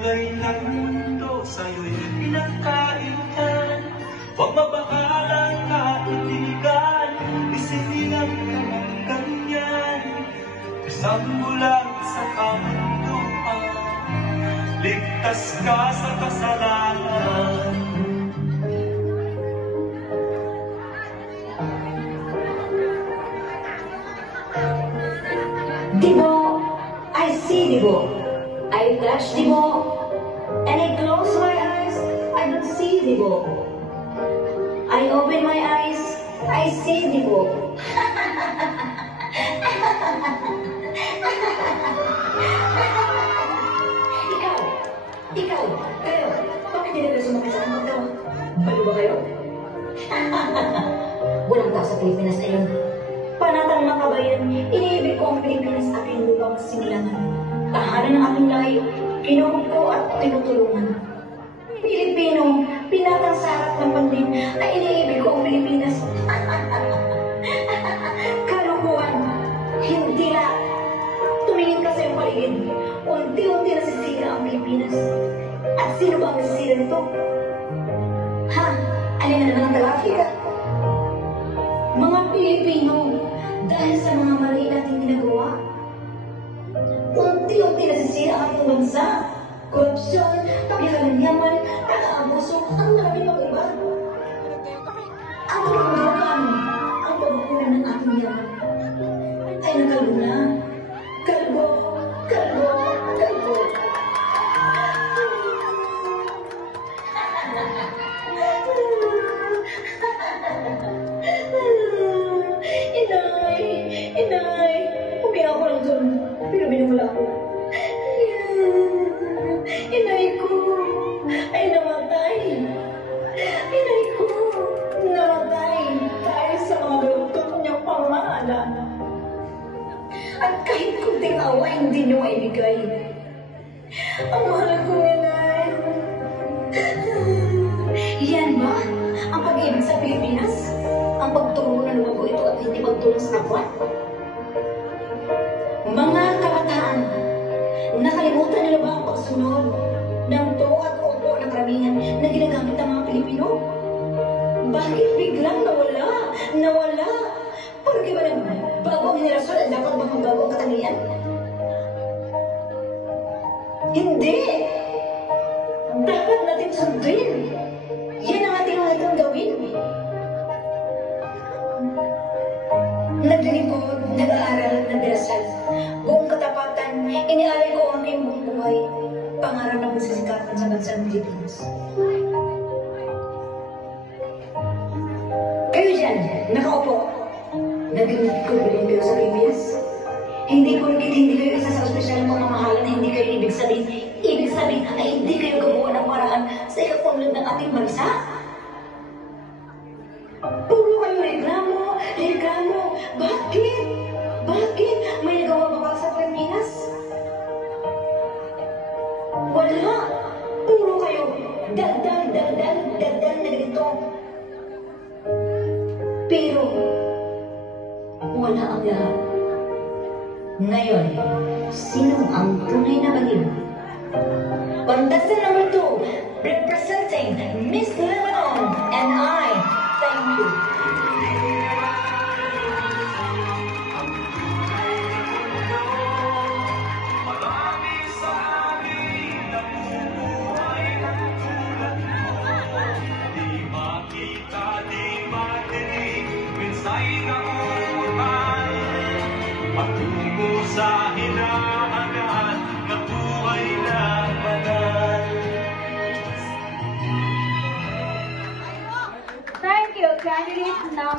kulay ng mundo sa'yo'y pinagkaitan. Huwag mabahalang kaibigan, isilang ka ng ganyan. Isang bulan sa kamunduan, ligtas ka sa kasalanan. Dibo, I see Dibo. I touch Dibo, and I close my eyes, I don't see Dibo. I open my eyes, I see Dibo. Ikaw, kayo, bakit hindi kayo sumakay sa aking tawa? Ano ba kayo? Walang tao sa Pilipinas ngayon. Panatang mga kabayan, iniibig ko ang Pilipinas aking lupang sinilangan. Tahanan ng aking lahi, kinuhog ko at tinutulungan. Pilipino, pinatang sa harap ng pandim, ay iniibig ko ang Pilipinas. Kalukuhan, hindi na. Tumingin ka sa iyong paligid, unti-unti nasisira ang Pilipinas. At sino ba ang nasisira nito? Ha? Alin na naman ang Taga-Africa? Mga Pilipino, dahil sa mga mali nating ginagawa, unti-unti nasisira ang ating bansa. Korupsyon, pagkakalanyaman, pag-aabuso, ang marami pang iba. Ang pagkakaroon, ang pagkukunan ng ating yaman, ay nakaluna. Kalbo, kalbo, kalbo. Inay, umiyak ko lang doon, pero binawala ko. Inay ko ay namatay. Inay ko namatay dahil sa mga baluktot niyang pamahala. At kahit kunting awa, hindi niyo maibigay. Ang mahal ko, inay. Yan ba ang pag-ibig sa Pilipinas? Ang pagtulong ng lumago ito at hindi pagtulong sa kapwa? Mga kabataan, nakalimutan nila ba ang pagsunod ng to at opo ng karamihan na ginagamit ng mga Pilipino? Bakit biglang nawala? Porque ba ng bagong henerasyon ay dapat ba magbago ang katangian? Hindi! Dapat natin sundin. Yan ang ating natin gawin. Naglilingkod, nag-aaral, nagdarasal. Buong katapatan, inialay ko ang aking buong buhay. Pangarap na magsisikatan sa bansang Pilipinas. Kayo dyan, nakaupo. Naglilingkod ko bilhin kayo sa Pilipinas. Hindi porkit hindi kayo isa sa ospisyal ng pamamahalan, hindi kayo ibig sabihin ay hindi kayo gumawa ng paraan sa ikapunlad ng ating bansa. Puro kayo reklamo. Bakit? May nagawa ba ba sa Pilipinas? Wala. Puro kayo daldal na ganito. Pero wala ang lahat. Ngayon, sino ang tunay na baliw? Contestant number 2, representing Miss Lebanon, and I thank you. Marami sa amin na bubuhay ng tulad mo. Di makita, di matinig, minsay na umuulan. Patungo sa hinahangaan na buhay na banal. Thank you, candidate number